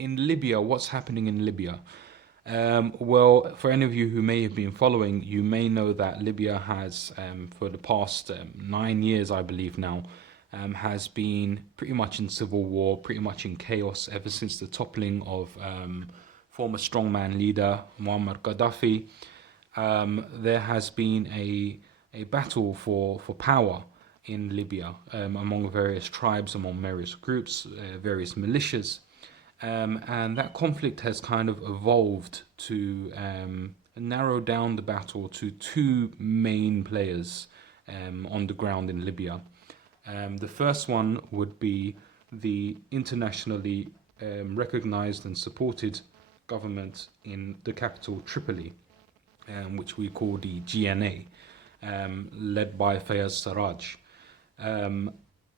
in Libya, what's happening in Libya? Well, for any of you who may have been following, you may know that Libya has, for the past 9 years, I believe now, has been pretty much in civil war, pretty much in chaos ever since the toppling of former strongman leader Muammar Gaddafi. There has been a battle for power in Libya among various tribes, among various groups, various militias. And that conflict has kind of evolved to narrow down the battle to two main players on the ground in Libya. The first one would be the internationally recognized and supported government in the capital Tripoli, which we call the GNA, led by Fayez Sarraj.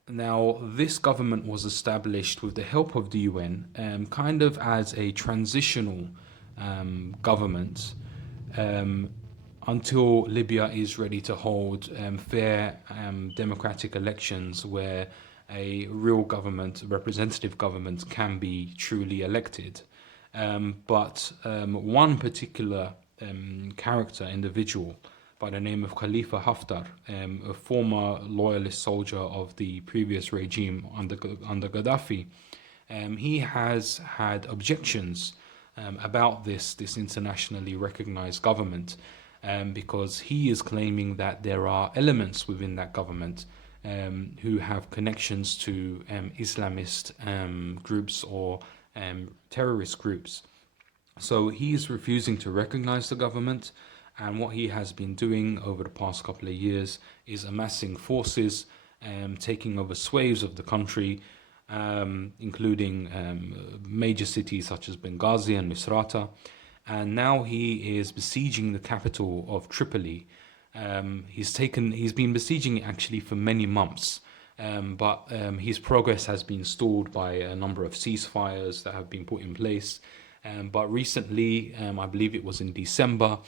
Now, this government was established with the help of the UN, kind of as a transitional government until Libya is ready to hold fair democratic elections where a real government, representative government, can be truly elected. But one particular individual by the name of Khalifa Haftar, a former loyalist soldier of the previous regime under Gaddafi, he has had objections about this internationally recognized government because he is claiming that there are elements within that government who have connections to Islamist groups or terrorist groups. So he is refusing to recognize the government, and what he has been doing over the past couple of years is amassing forces, taking over swathes of the country, including major cities such as Benghazi and Misrata. And now he is besieging the capital of Tripoli. He's been besieging it actually for many months. But his progress has been stalled by a number of ceasefires that have been put in place. But recently, I believe it was in December,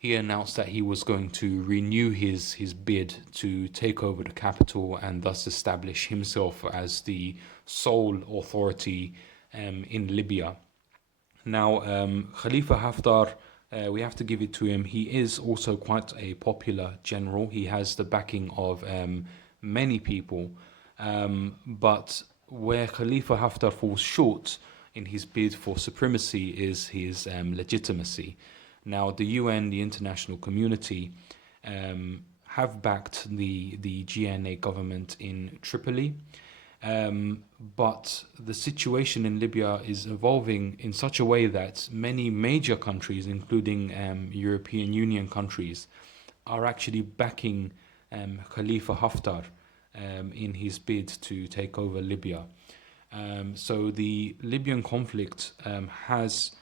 he announced that he was going to renew his bid to take over the capital and thus establish himself as the sole authority in Libya. Now, Khalifa Haftar, we have to give it to him. He is also quite a popular general. He has the backing of many people. But where Khalifa Haftar falls short in his bid for supremacy is his legitimacy. Now, the UN, the international community, have backed the GNA government in Tripoli. But the situation in Libya is evolving in such a way that many major countries, including European Union countries, are actually backing Khalifa Haftar in his bid to take over Libya. So the Libyan conflict has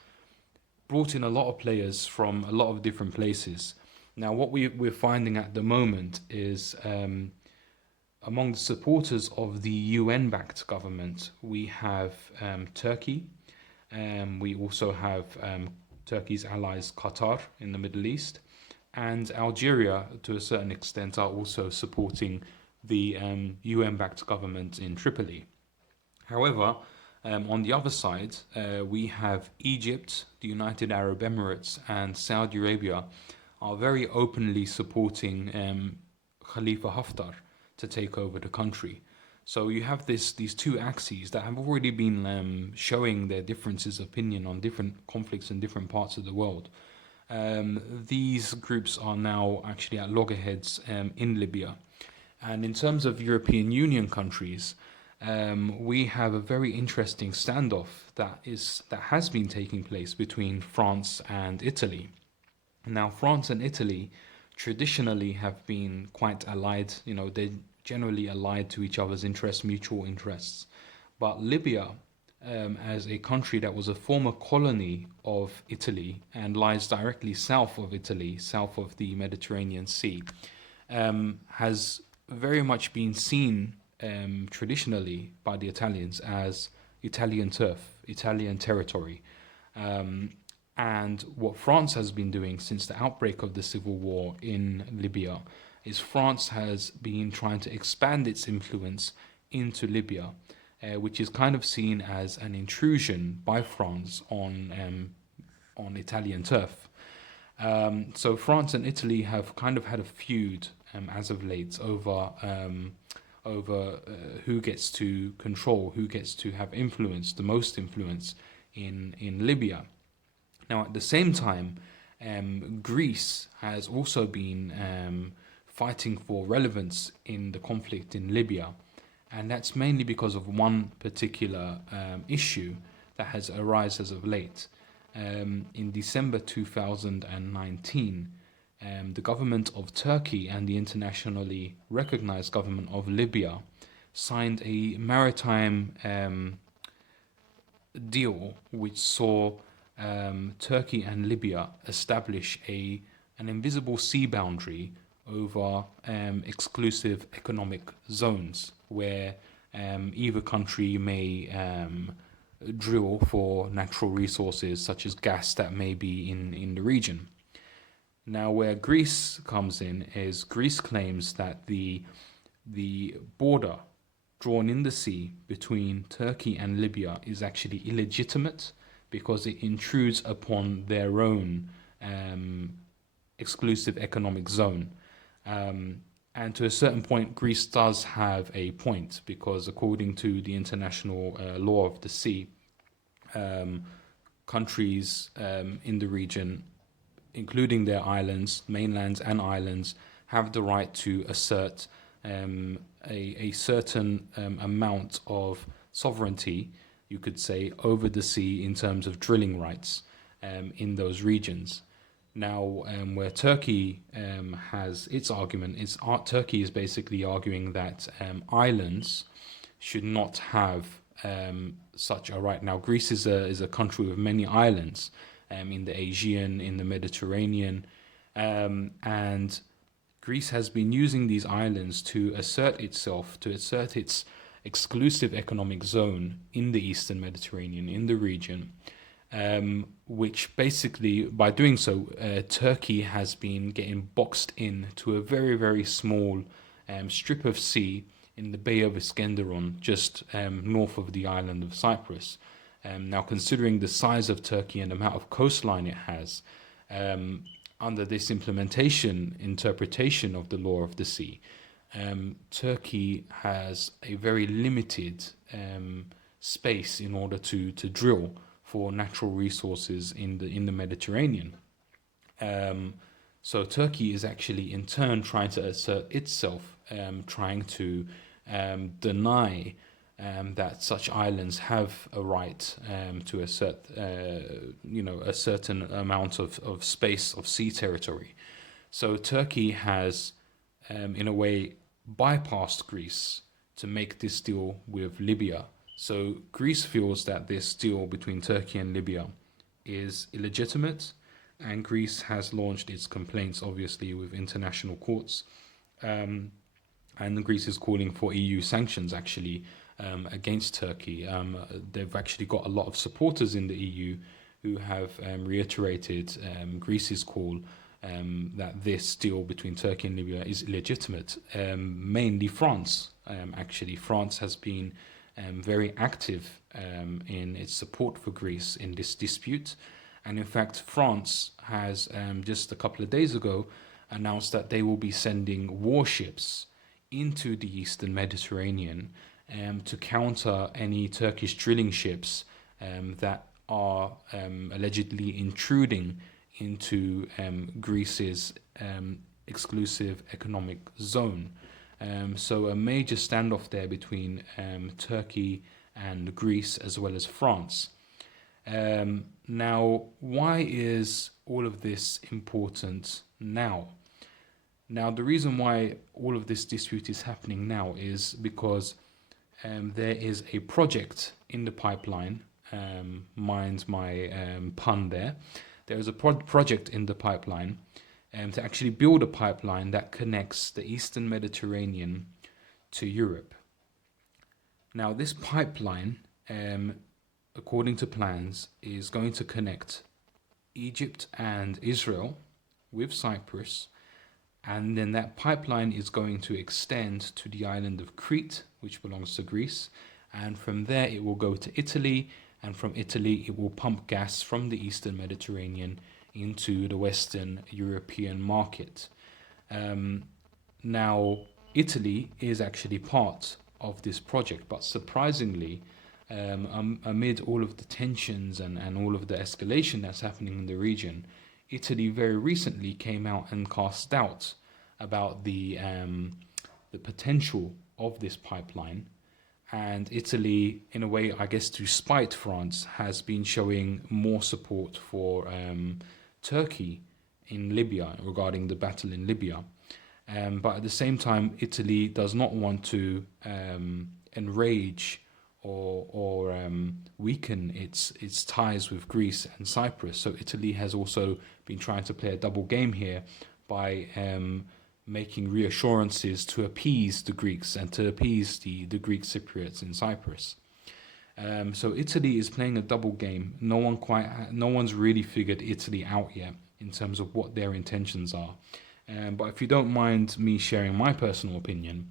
brought in a lot of players from a lot of different places. Now, what we're finding at the moment is among the supporters of the UN-backed government, we have Turkey. We also have Turkey's allies Qatar in the Middle East, and Algeria, to a certain extent, are also supporting the UN-backed government in Tripoli. However, on the other side, we have Egypt, the United Arab Emirates, and Saudi Arabia are very openly supporting Khalifa Haftar to take over the country. So you have these two axes that have already been showing their differences of opinion on different conflicts in different parts of the world. These groups are now actually at loggerheads in Libya. And in terms of European Union countries, we have a very interesting standoff that has been taking place between France and Italy. Now, France and Italy traditionally have been quite allied. They're generally allied to each other's interests, mutual interests. But Libya, as a country that was a former colony of Italy and lies directly south of Italy, south of the Mediterranean Sea, has very much been seen traditionally by the Italians as Italian turf, Italian territory. And what France has been doing since the outbreak of the civil war in Libya is France has been trying to expand its influence into Libya which is kind of seen as an intrusion by France on Italian turf. So France and Italy have kind of had a feud as of late over who gets to control, who gets to have influence, the most influence in Libya. Now, at the same time, Greece has also been fighting for relevance in the conflict in Libya, and that's mainly because of one particular issue that has arisen as of late. In December 2019, the government of Turkey and the internationally recognized government of Libya signed a maritime deal which saw Turkey and Libya establish an invisible sea boundary over exclusive economic zones where either country may drill for natural resources such as gas that may be in the region. Now, where Greece comes in is Greece claims that the border drawn in the sea between Turkey and Libya is actually illegitimate because it intrudes upon their own exclusive economic zone. And to a certain point, Greece does have a point because according to the international law of the sea, countries in the region, including their islands, mainlands and islands, have the right to assert a certain amount of sovereignty, you could say, over the sea in terms of drilling rights in those regions. Now, where Turkey has its argument is Turkey is basically arguing that islands should not have such a right. Now, Greece is a country with many islands in the Aegean, in the Mediterranean, and Greece has been using these islands to assert itself, to assert its exclusive economic zone in the Eastern Mediterranean, in the region, which basically, by doing so, Turkey has been getting boxed in to a very, very small strip of sea in the Bay of Iskenderun, just north of the island of Cyprus. Now, considering the size of Turkey and the amount of coastline it has, under this interpretation of the law of the sea, Turkey has a very limited space in order to drill for natural resources in the Mediterranean. So Turkey is actually in turn trying to assert itself, trying to deny that such islands have a right to assert, a certain amount of space of sea territory. So Turkey has, in a way, bypassed Greece to make this deal with Libya. So Greece feels that this deal between Turkey and Libya is illegitimate, and Greece has launched its complaints, obviously, with international courts. And Greece is calling for EU sanctions, actually, against Turkey. They've actually got a lot of supporters in the EU who have reiterated Greece's call that this deal between Turkey and Libya is illegitimate. Mainly France, actually. France has been very active in its support for Greece in this dispute. And in fact, France has just a couple of days ago announced that they will be sending warships into the Eastern Mediterranean to counter any Turkish drilling ships that are allegedly intruding into Greece's exclusive economic zone. So a major standoff there between Turkey and Greece as well as France. Now, why is all of this important now? Now, the reason why all of this dispute is happening now is because there is a project in the pipeline, mind my pun there. There is a project in the pipeline to actually build a pipeline that connects the Eastern Mediterranean to Europe. Now, this pipeline, according to plans, is going to connect Egypt and Israel with Cyprus, and then that pipeline is going to extend to the island of Crete, which belongs to Greece, and from there it will go to Italy, and from Italy it will pump gas from the Eastern Mediterranean into the Western European market. Now, Italy is actually part of this project, but surprisingly, amid all of the tensions and all of the escalation that's happening in the region, Italy very recently came out and cast doubt about the potential of this pipeline. And Italy, in a way, I guess to spite France, has been showing more support for Turkey in Libya regarding the battle in Libya. But at the same time, Italy does not want to enrage or weaken its ties with Greece and Cyprus. So Italy has also been trying to play a double game here by making reassurances to appease the Greeks and to appease the Greek Cypriots in Cyprus. So Italy is playing a double game. No one's really figured Italy out yet in terms of what their intentions are. But if you don't mind me sharing my personal opinion,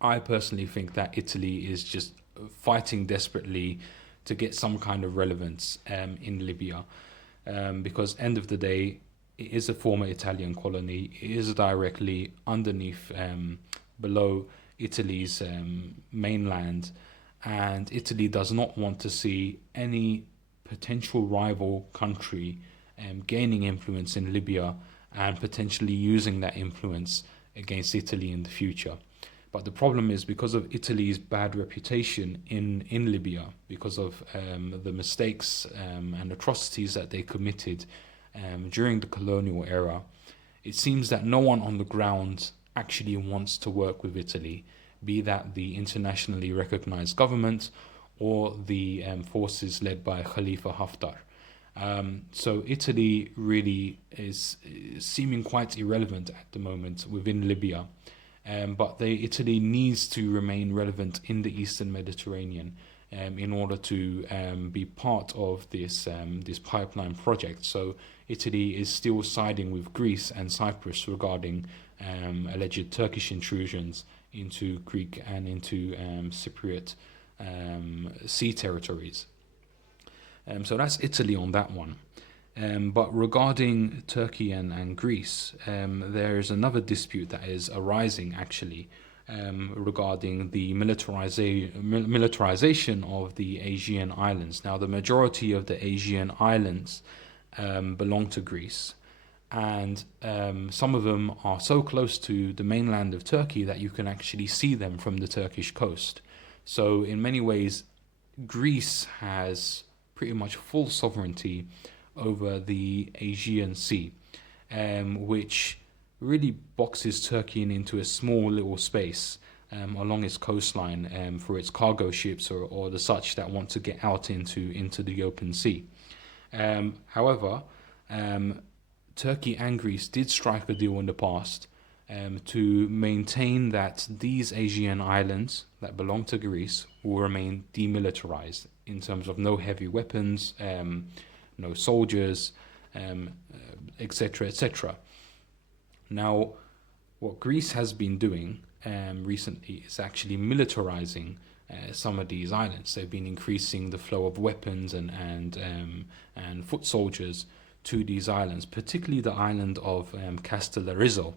I personally think that Italy is just fighting desperately to get some kind of relevance in Libya, because end of the day, it is a former Italian colony. It is directly underneath, below Italy's mainland, and Italy does not want to see any potential rival country gaining influence in Libya and potentially using that influence against Italy in the future. But the problem is, because of Italy's bad reputation in Libya, because of the mistakes and atrocities that they committed during the colonial era, it seems that no one on the ground actually wants to work with Italy, be that the internationally recognized government or the forces led by Khalifa Haftar. So Italy really is seeming quite irrelevant at the moment within Libya. But Italy needs to remain relevant in the Eastern Mediterranean in order to be part of this pipeline project. So Italy is still siding with Greece and Cyprus regarding alleged Turkish intrusions into Greek and into Cypriot sea territories. So that's Italy on that one. But regarding Turkey and Greece, there is another dispute that is arising actually regarding the militarization of the Aegean islands. Now, the majority of the Aegean islands belong to Greece, and some of them are so close to the mainland of Turkey that you can actually see them from the Turkish coast. So in many ways, Greece has pretty much full sovereignty over the Aegean Sea, which really boxes Turkey into a small little space along its coastline for its cargo ships or the such that want to get out into the open sea. However, Turkey and Greece did strike a deal in the past to maintain that these Aegean islands that belong to Greece will remain demilitarized in terms of no heavy weapons, no soldiers, etc., etc. Now, what Greece has been doing recently is actually militarizing some of these islands. They've been increasing the flow of weapons and foot soldiers to these islands, particularly the island of Castellarizo,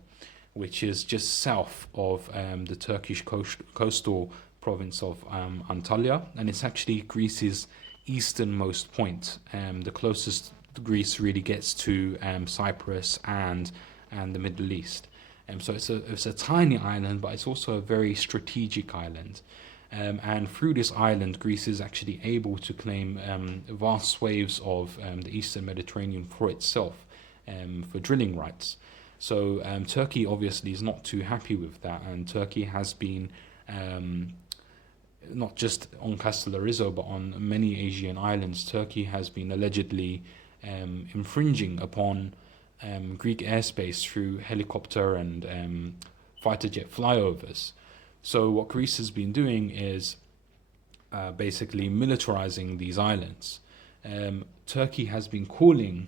which is just south of the Turkish coastal province of Antalya, and it's actually Greece's easternmost point. The closest Greece really gets to Cyprus and the Middle East. So it's a tiny island, but it's also a very strategic island. And through this island, Greece is actually able to claim vast swathes of the Eastern Mediterranean for itself, for drilling rights. So Turkey obviously is not too happy with that, and Turkey has been not just on Castellarizo but on many Asian islands. Turkey has been allegedly infringing upon Greek airspace through helicopter and fighter jet flyovers. So what Greece has been doing is basically militarizing these islands. Turkey has been calling,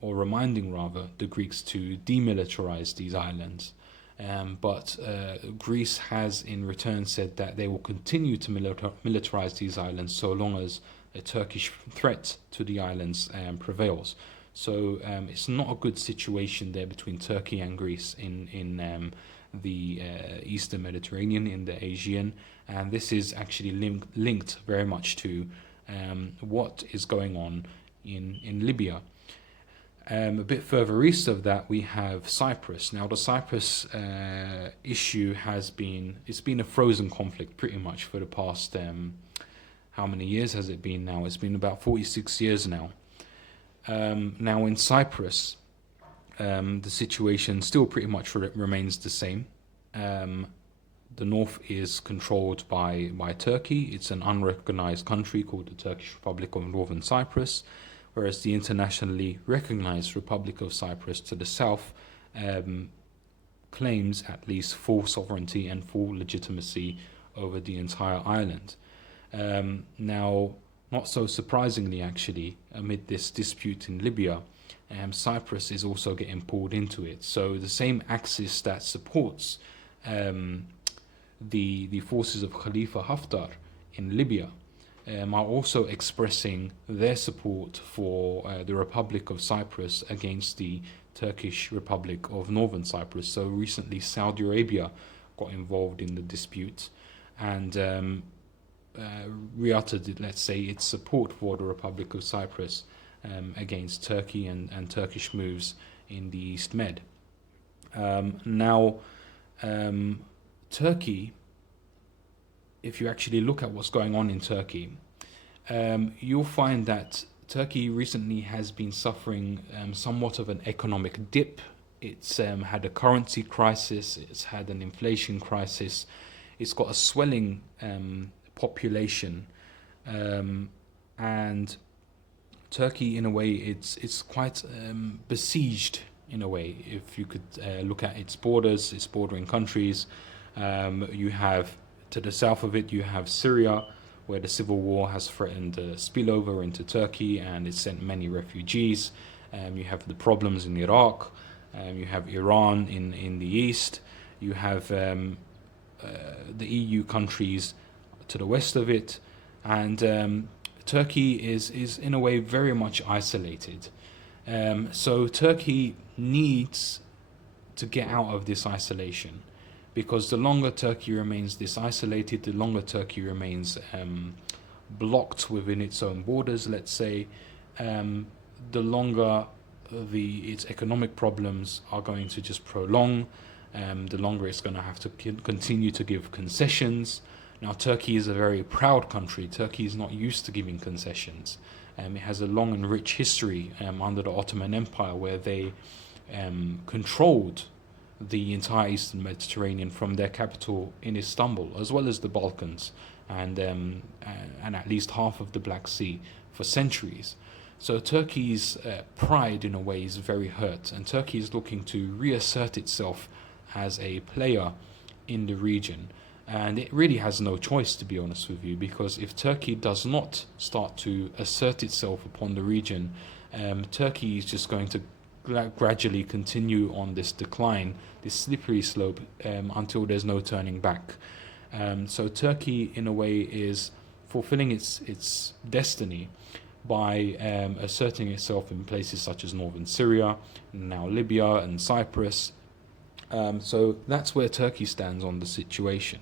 or reminding rather, the Greeks to demilitarize these islands. But Greece has in return said that they will continue to militarize these islands so long as a Turkish threat to the islands prevails. So it's not a good situation there between Turkey and Greece in the Eastern Mediterranean, in the Aegean, and this is actually linked very much to what is going on in Libya. A bit further east of that, we have Cyprus. Now, the Cyprus issue it's been a frozen conflict pretty much for the past, how many years has it been now? It's been about 46 years now. Now, in Cyprus, the situation still pretty much remains the same. The north is controlled by Turkey. It's an unrecognized country called the Turkish Republic of Northern Cyprus, whereas the internationally recognized Republic of Cyprus to the south claims at least full sovereignty and full legitimacy over the entire island. Now, not so surprisingly actually, amid this dispute in Libya, Cyprus is also getting pulled into it. So the same axis that supports the forces of Khalifa Haftar in Libya are also expressing their support for the Republic of Cyprus against the Turkish Republic of Northern Cyprus. So recently Saudi Arabia got involved in the dispute and reuttered, let's say, its support for the Republic of Cyprus against Turkey and Turkish moves in the East Med. Now, Turkey, if you actually look at what's going on in Turkey, you'll find that Turkey recently has been suffering somewhat of an economic dip. It's had a currency crisis, it's had an inflation crisis, it's got a swelling population, and Turkey, in a way, it's quite besieged in a way. If you could look at its borders, its bordering countries, you have to the south of it, you have Syria, where the civil war has threatened spillover into Turkey and it's sent many refugees. You have the problems in Iraq, you have Iran in the east, you have the EU countries to the west of it, and Turkey is in a way very much isolated. So Turkey needs to get out of this isolation, because the longer Turkey remains this isolated, the longer Turkey remains blocked within its own borders, let's say, the longer its economic problems are going to just prolong, the longer it's going to have to continue to give concessions. Now, Turkey is a very proud country. Turkey is not used to giving concessions. It has a long and rich history under the Ottoman Empire, where they controlled the entire Eastern Mediterranean from their capital in Istanbul, as well as the Balkans, and at least half of the Black Sea for centuries. So Turkey's pride, in a way, is very hurt, and Turkey is looking to reassert itself as a player in the region. And it really has no choice, to be honest with you, because if Turkey does not start to assert itself upon the region, Turkey is just going to gradually continue on this decline, this slippery slope, until there's no turning back. So Turkey, in a way, is fulfilling its destiny by asserting itself in places such as northern Syria, now Libya and Cyprus. So that's where Turkey stands on the situation.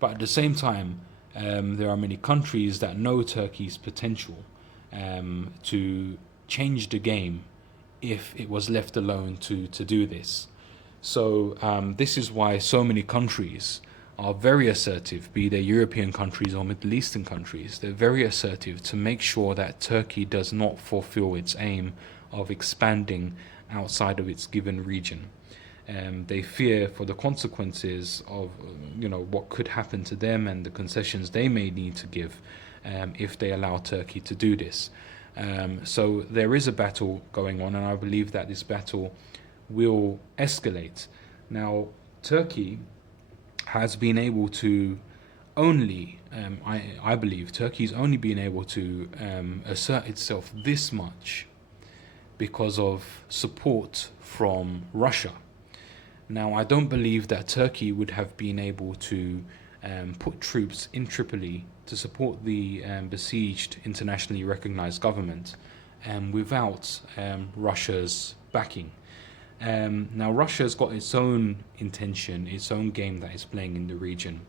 But at the same time, there are many countries that know Turkey's potential to change the game if it was left alone to do this. So this is why so many countries are very assertive, be they European countries or Middle Eastern countries. They're very assertive to make sure that Turkey does not fulfill its aim of expanding outside of its given region. They fear for the consequences of what could happen to them and the concessions they may need to give if they allow Turkey to do this. So there is a battle going on, and I believe that this battle will escalate. Now, Turkey has been able to only, I believe, Turkey's only been able to assert itself this much because of support from Russia. Now, I don't believe that Turkey would have been able to put troops in Tripoli to support the besieged internationally recognized government without Russia's backing. Now, Russia's got its own intention, its own game that it's playing in the region.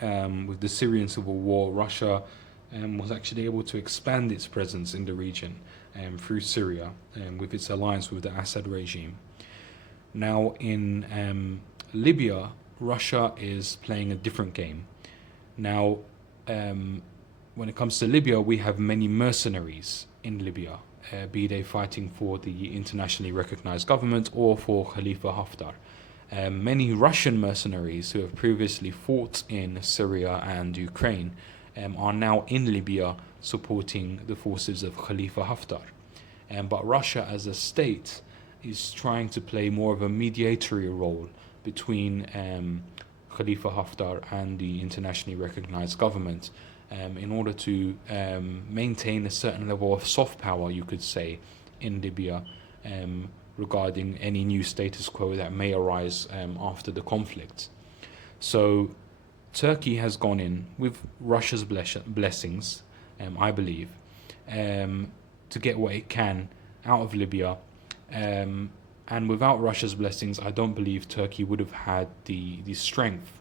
With the Syrian civil war, Russia was actually able to expand its presence in the region through Syria with its alliance with the Assad regime. Now, in Libya, Russia is playing a different game. Now, when it comes to Libya, we have many mercenaries in Libya, be they fighting for the internationally recognized government or for Khalifa Haftar. Many Russian mercenaries who have previously fought in Syria and Ukraine are now in Libya supporting the forces of Khalifa Haftar. But Russia as a state is trying to play more of a mediatory role between Khalifa Haftar and the internationally recognized government in order to maintain a certain level of soft power, you could say, in Libya regarding any new status quo that may arise after the conflict. So Turkey has gone in with Russia's blessings, I believe, to get what it can out of Libya. And without Russia's blessings, I don't believe Turkey would have had the strength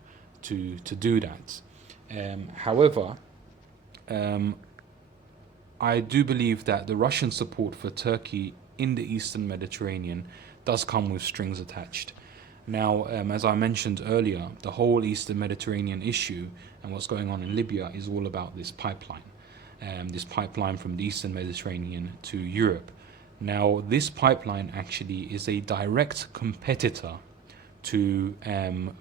to do that. However, I do believe that the Russian support for Turkey in the Eastern Mediterranean does come with strings attached. Now, as I mentioned earlier, the whole Eastern Mediterranean issue and what's going on in Libya is all about this pipeline from the Eastern Mediterranean to Europe. Now, this pipeline actually is a direct competitor to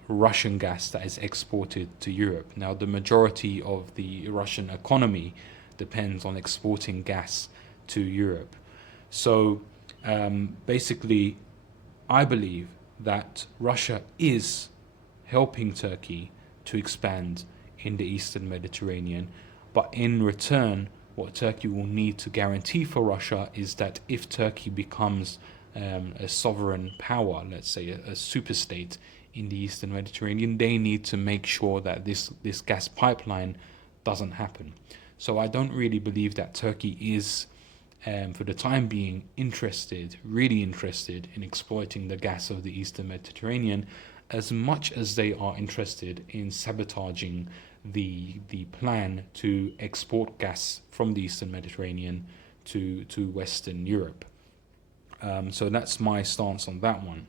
Russian gas that is exported to Europe. Now, the majority of the Russian economy depends on exporting gas to Europe. So basically, I believe that Russia is helping Turkey to expand in the Eastern Mediterranean, but in return, what Turkey will need to guarantee for Russia is that if Turkey becomes a sovereign power, let's say a super state in the Eastern Mediterranean, they need to make sure that this gas pipeline doesn't happen. So I don't really believe that Turkey is, for the time being, really interested in exploiting the gas of the Eastern Mediterranean as much as they are interested in sabotaging the plan to export gas from the Eastern Mediterranean to Western Europe. So that's my stance on that one.